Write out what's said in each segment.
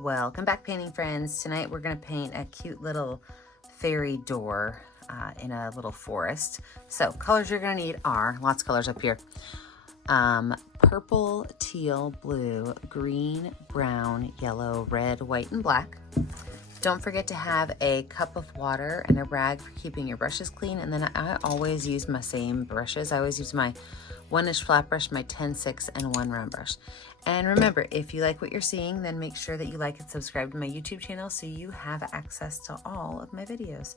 Welcome back, painting friends. Tonight we're going to paint a cute little fairy door in a little forest. So colors you're going to need are, lots of colors up here, purple, teal, blue, green, brown, yellow, red, white, and black. Don't forget to have a cup of water and a rag for keeping your brushes clean. And then I always use my same brushes. I always use my 1-inch flat brush, my 10-6, and 1 round brush. And remember, if you like what you're seeing, then make sure that you like and subscribe to my YouTube channel so you have access to all of my videos.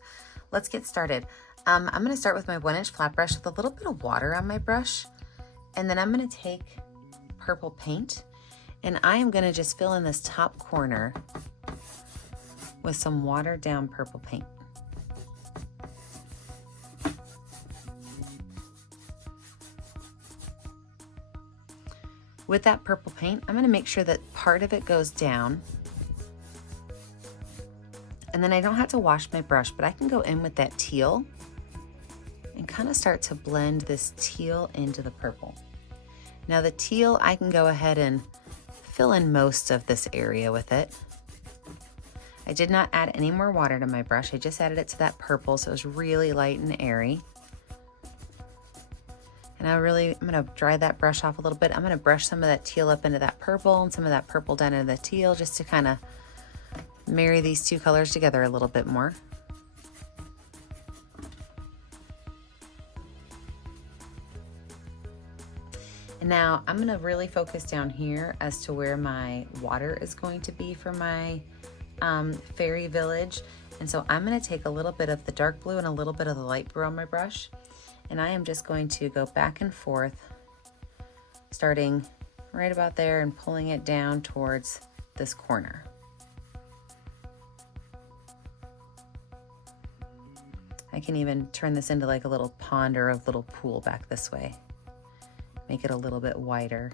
Let's get started. I'm going to start with my 1-inch flat brush with a little bit of water on my brush. And then I'm going to take purple paint and I am going to just fill in this top corner with some watered down purple paint. With that purple paint, I'm going to make sure that part of it goes down. And then I don't have to wash my brush, but I can go in with that teal and kind of start to blend this teal into the purple. Now the teal, I can go ahead and fill in most of this area with it. I did not add any more water to my brush. I just added it to that purple, so it was really light and airy. And I'm gonna dry that brush off a little bit. I'm gonna brush some of that teal up into that purple and some of that purple down into the teal just to kind of marry these two colors together a little bit more. And now I'm gonna really focus down here as to where my water is going to be for my fairy village. And so I'm gonna take a little bit of the dark blue and a little bit of the light blue on my brush. And I am just going to go back and forth, starting right about there and pulling it down towards this corner. I can even turn this into like a little pond or a little pool back this way. Make it a little bit wider.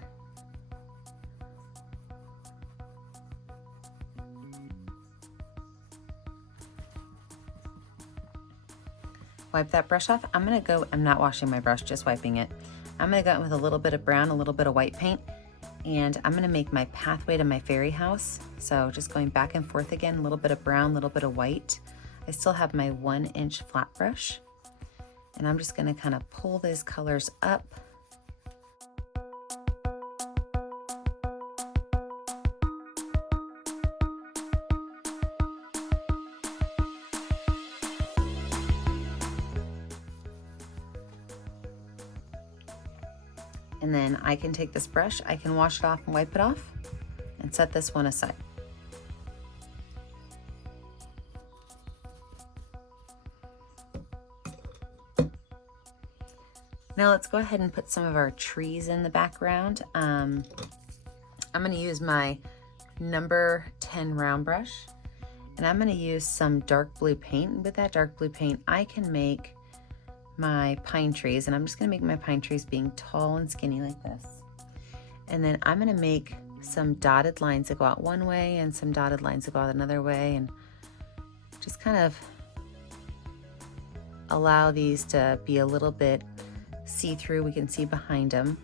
Wipe that brush off. I'm not washing my brush, just wiping it. I'm gonna go in with a little bit of brown, a little bit of white paint, and I'm gonna make my pathway to my fairy house. So just going back and forth again, a little bit of brown, a little bit of white. I still have my 1-inch flat brush, and I'm just gonna kind of pull these colors up. And then I can take this brush, I can wash it off and wipe it off and set this one aside. Now let's go ahead and put some of our trees in the background. I'm gonna use my number 10 round brush and I'm gonna use some dark blue paint. With that dark blue paint, I can make my pine trees, and I'm just gonna make my pine trees being tall and skinny like this. And then I'm gonna make some dotted lines that go out one way and some dotted lines that go out another way, and just kind of allow these to be a little bit see-through. We can see behind them.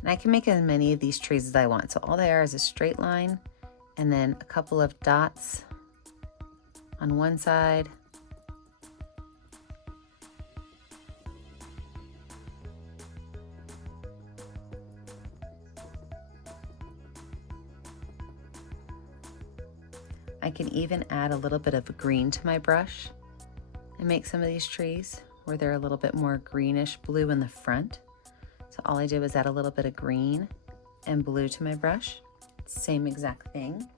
And I can make as many of these trees as I want. So all they are is a straight line and then a couple of dots on one side. I can even add a little bit of green to my brush and make some of these trees where they're a little bit more greenish blue in the front. So all I did was add a little bit of green and blue to my brush. Same exact thing.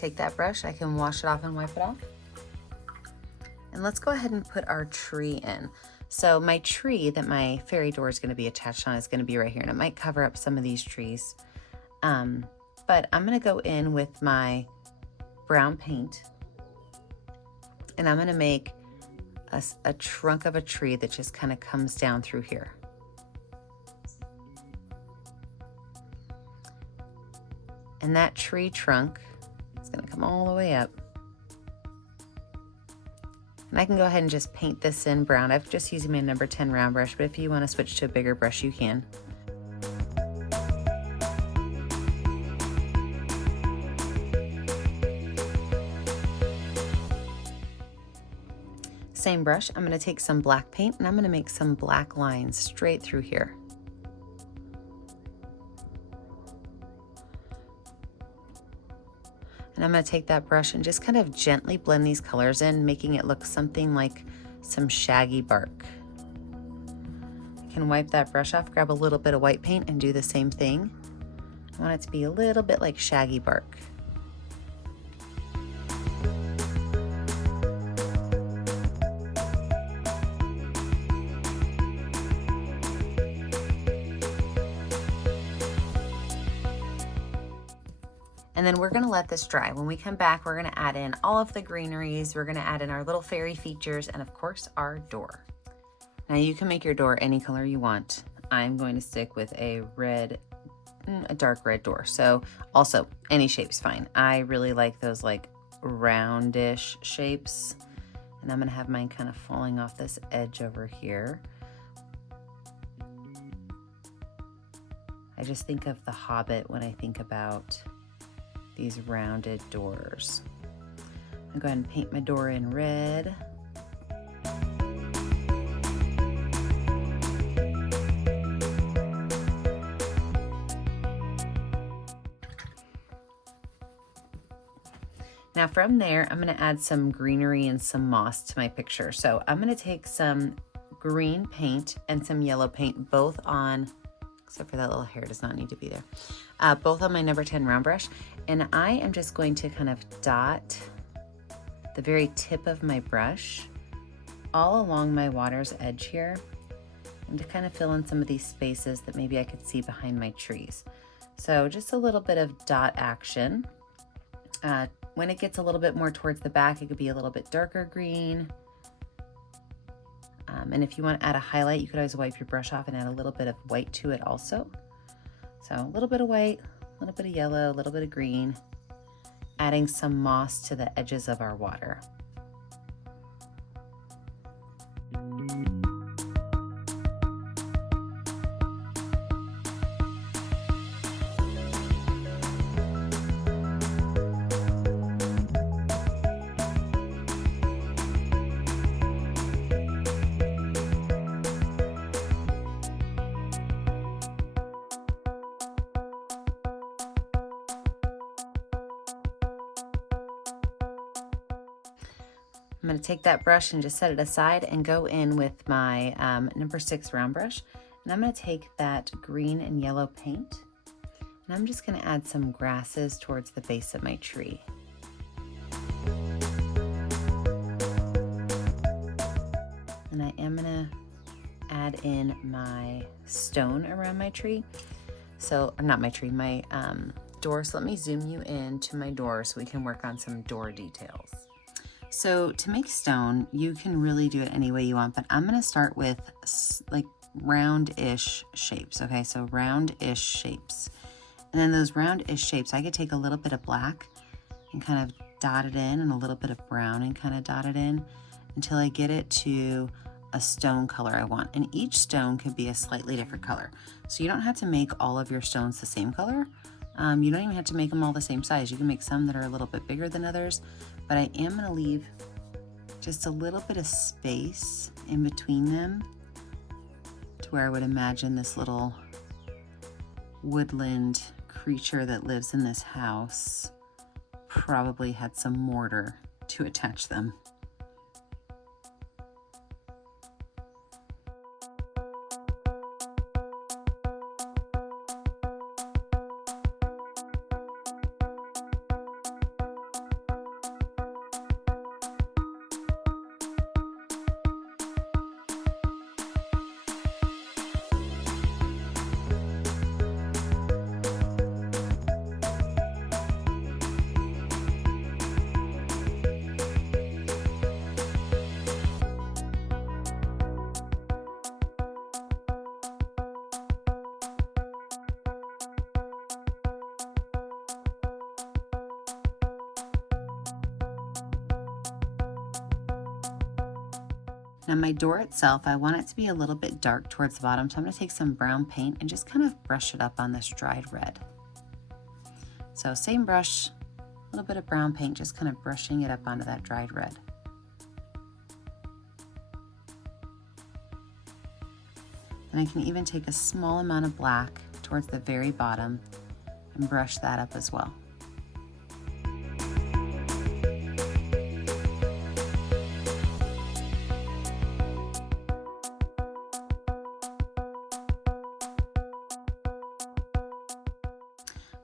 take that brush, I can wash it off and wipe it off. And let's go ahead and put our tree in. So my tree that my fairy door is going to be attached on is going to be right here, and it might cover up some of these trees. But I'm going to go in with my brown paint, and I'm going to make a trunk of a tree that just kind of comes down through here. And that tree trunk is going to come all the way up. And I can go ahead and just paint this in brown. I'm just using my number 10 round brush, but if you want to switch to a bigger brush, you can. Same brush, I'm going to take some black paint and I'm going to make some black lines straight through here. And I'm going to take that brush and just kind of gently blend these colors in, making it look something like some shaggy bark. You can wipe that brush off, grab a little bit of white paint and do the same thing. I want it to be a little bit like shaggy bark. And then we're gonna let this dry. When we come back, we're gonna add in all of the greeneries, we're gonna add in our little fairy features, and of course, our door. Now you can make your door any color you want. I'm going to stick with a dark red door. So also, any shape's fine. I really like those like roundish shapes. And I'm gonna have mine kind of falling off this edge over here. I just think of The Hobbit when I think about these rounded doors. I'll go ahead and paint my door in red. Now from there, I'm gonna add some greenery and some moss to my picture. So I'm gonna take some green paint and some yellow paint, both on, except for that little hair does not need to be there, both on my number 10 round brush. And I am just going to kind of dot the very tip of my brush all along my water's edge here, and to kind of fill in some of these spaces that maybe I could see behind my trees. So just a little bit of dot action. When it gets a little bit more towards the back, it could be a little bit darker green. And if you want to add a highlight, you could always wipe your brush off and add a little bit of white to it also. So a little bit of white, a little bit of yellow, a little bit of green, adding some moss to the edges of our water. I'm going to take that brush and just set it aside and go in with my number 6 round brush. And I'm going to take that green and yellow paint, and I'm just going to add some grasses towards the base of my tree. And I am going to add in my stone around my tree. So, or not my tree, my door. So let me zoom you in to my door so we can work on some door details. So to make stone, you can really do it any way you want, but I'm going to start with like round-ish shapes. Okay, so round-ish shapes. And then those round-ish shapes, I could take a little bit of black and kind of dot it in, and a little bit of brown and kind of dot it in until I get it to a stone color I want. And each stone could be a slightly different color. So you don't have to make all of your stones the same color. You don't even have to make them all the same size. You can make some that are a little bit bigger than others, but I am going to leave just a little bit of space in between them to where I would imagine this little woodland creature that lives in this house probably had some mortar to attach them. Now my door itself, I want it to be a little bit dark towards the bottom, so I'm going to take some brown paint and just kind of brush it up on this dried red. So same brush, a little bit of brown paint, just kind of brushing it up onto that dried red. And I can even take a small amount of black towards the very bottom and brush that up as well.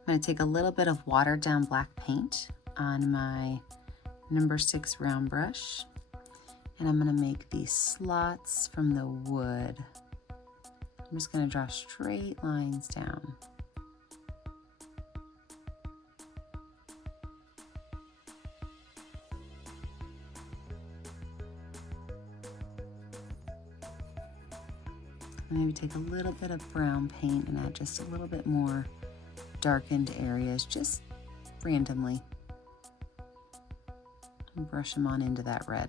I'm going to take a little bit of watered down black paint on my number 6 round brush, and I'm going to make these slots from the wood. I'm just going to draw straight lines down. Maybe take a little bit of brown paint and add just a little bit more darkened areas, just randomly. And brush them on into that red.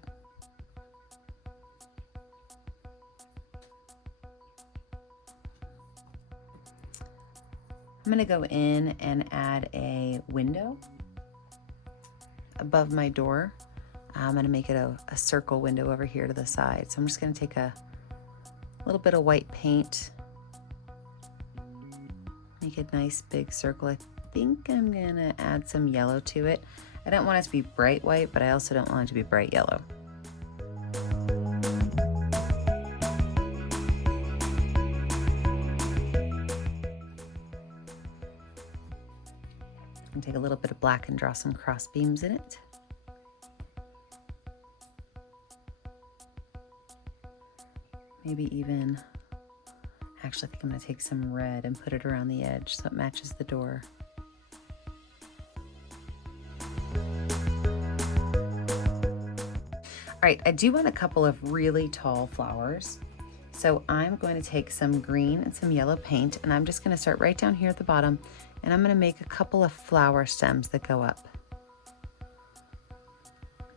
I'm going to go in and add a window above my door. I'm going to make it a circle window over here to the side. So I'm just going to take a little bit of white paint, make a nice big circle. I think I'm going to add some yellow to it. I don't want it to be bright white, but I also don't want it to be bright yellow. And take a little bit of black and draw some cross beams in it. Maybe even, actually I think I'm going to take some red and put it around the edge so it matches the door. All right, I do want a couple of really tall flowers. So I'm going to take some green and some yellow paint, and I'm just going to start right down here at the bottom, and I'm going to make a couple of flower stems that go up.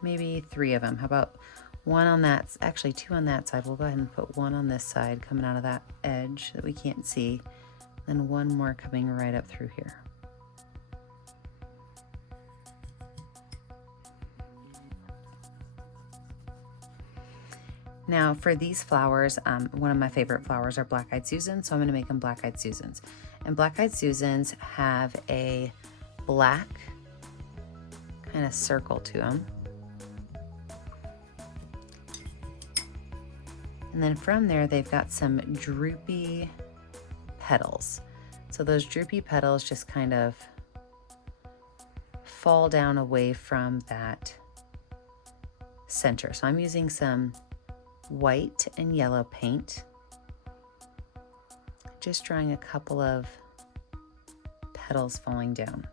Maybe 3 of them. How about one on that, actually 2 on that side. We'll go ahead and put 1 on this side coming out of that edge that we can't see, then 1 more coming right up through here. Now for these flowers, one of my favorite flowers are Black-Eyed Susans, so I'm gonna make them Black-Eyed Susans. And Black-Eyed Susans have a black kind of circle to them. And then from there, they've got some droopy petals. So those droopy petals just kind of fall down away from that center. So I'm using some white and yellow paint, just drawing a couple of petals falling down.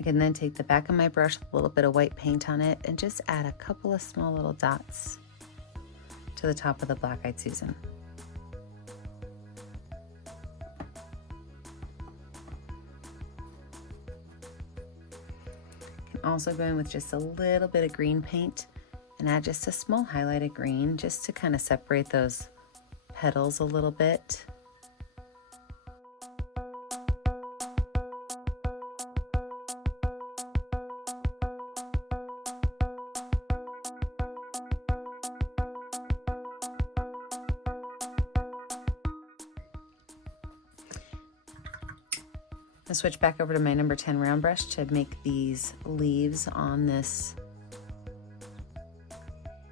I can then take the back of my brush with a little bit of white paint on it and just add a couple of small little dots to the top of the Black-Eyed Susan. Can also go in with just a little bit of green paint and add just a small highlighted green just to kind of separate those petals a little bit. I'll switch back over to my number 10 round brush to make these leaves on this.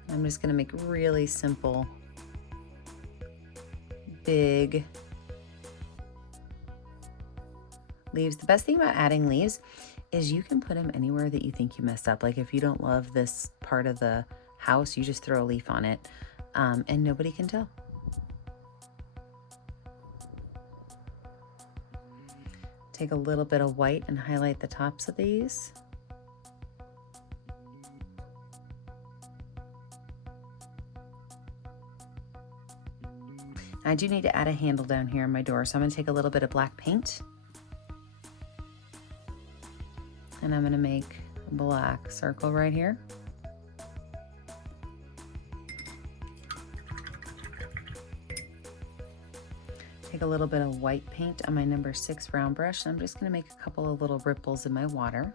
I'm just going to make really simple, big leaves. The best thing about adding leaves is you can put them anywhere that you think you messed up. Like if you don't love this part of the house, you just throw a leaf on it, and nobody can tell. Take a little bit of white and highlight the tops of these. I do need to add a handle down here on my door, so I'm going to take a little bit of black paint and I'm going to make a black circle right here. Take a little bit of white paint on my number 6 round brush, and I'm just going to make a couple of little ripples in my water.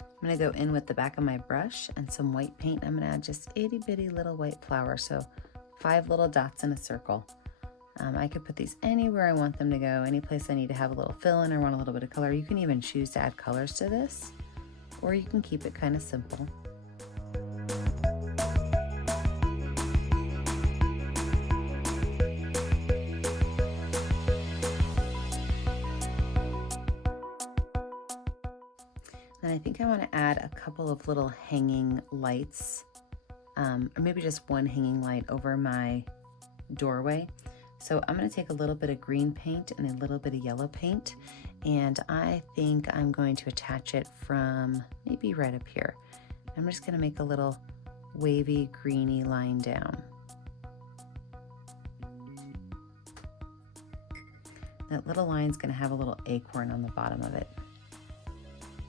I'm going to go in with the back of my brush and some white paint. I'm going to add just itty bitty little white flowers, so 5 little dots in a circle. I could put these anywhere I want them to go, any place I need to have a little fill in or want a little bit of color. You can even choose to add colors to this, or you can keep it kind of simple. And I think I want to add a couple of little hanging lights, or maybe just one hanging light over my doorway. So I'm going to take a little bit of green paint and a little bit of yellow paint, and I think I'm going to attach it from maybe right up here. I'm just going to make a little wavy greeny line down. That little line is going to have a little acorn on the bottom of it.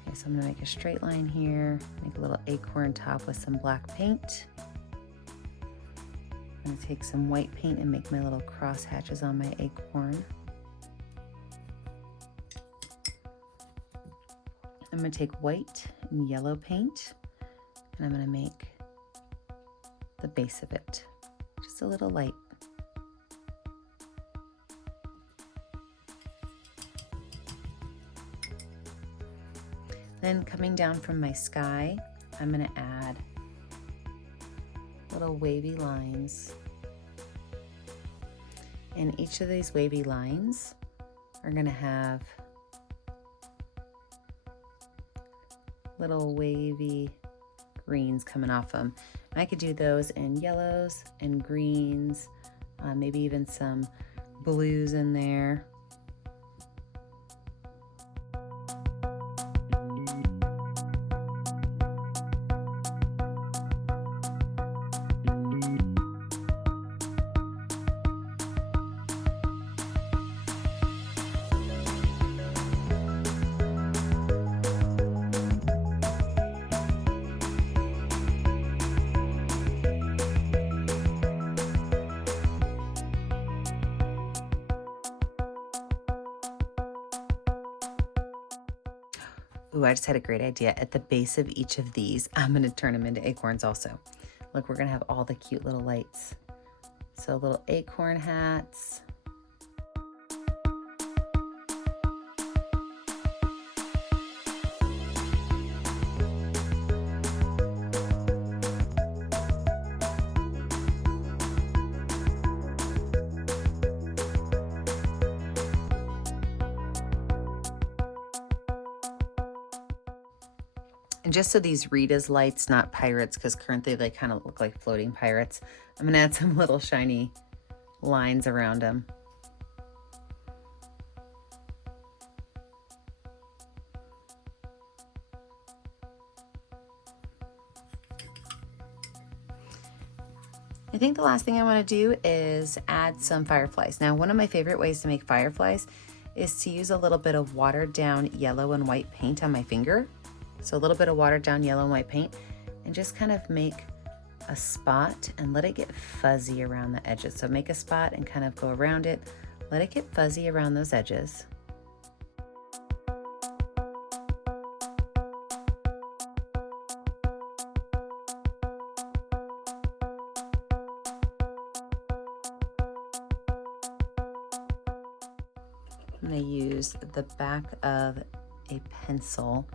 Okay, so I'm going to make a straight line here, make a little acorn top with some black paint. I'm going to take some white paint and make my little cross hatches on my acorn. I'm going to take white and yellow paint, and I'm going to make the base of it just a little light. Then coming down from my sky, I'm going to add little wavy lines. And each of these wavy lines are going to have little wavy greens coming off them. And I could do those in yellows and greens, maybe even some blues in there. Ooh, I just had a great idea. At the base of each of these, I'm going to turn them into acorns also. Look, we're going to have all the cute little lights. So little acorn hats. And just so these read as lights, not pirates, because currently they kind of look like floating pirates, I'm going to add some little shiny lines around them. I think the last thing I want to do is add some fireflies. Now, one of my favorite ways to make fireflies is to use a little bit of watered down yellow and white paint on my finger. So a little bit of watered down yellow and white paint, and just kind of make a spot and let it get fuzzy around the edges. So make a spot and kind of go around it. Let it get fuzzy around those edges. I'm going to use the back of a pencil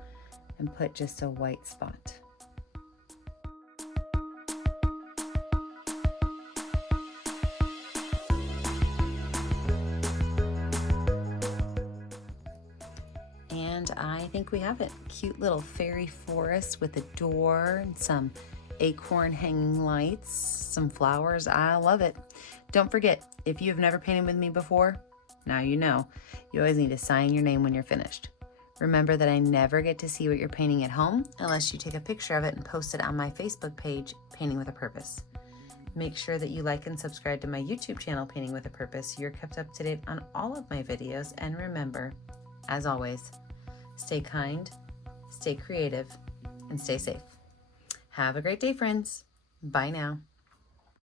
and put just a white spot. And I think we have it. Cute little fairy forest with a door and some acorn hanging lights, some flowers. I love it. Don't forget, if you've never painted with me before, now you know. You always need to sign your name when you're finished. Remember that I never get to see what you're painting at home unless you take a picture of it and post it on my Facebook page, Painting with a Purpose. Make sure that you like and subscribe to my YouTube channel, Painting with a Purpose, so you're kept up to date on all of my videos. And remember, as always, stay kind, stay creative, and stay safe. Have a great day, friends. Bye now.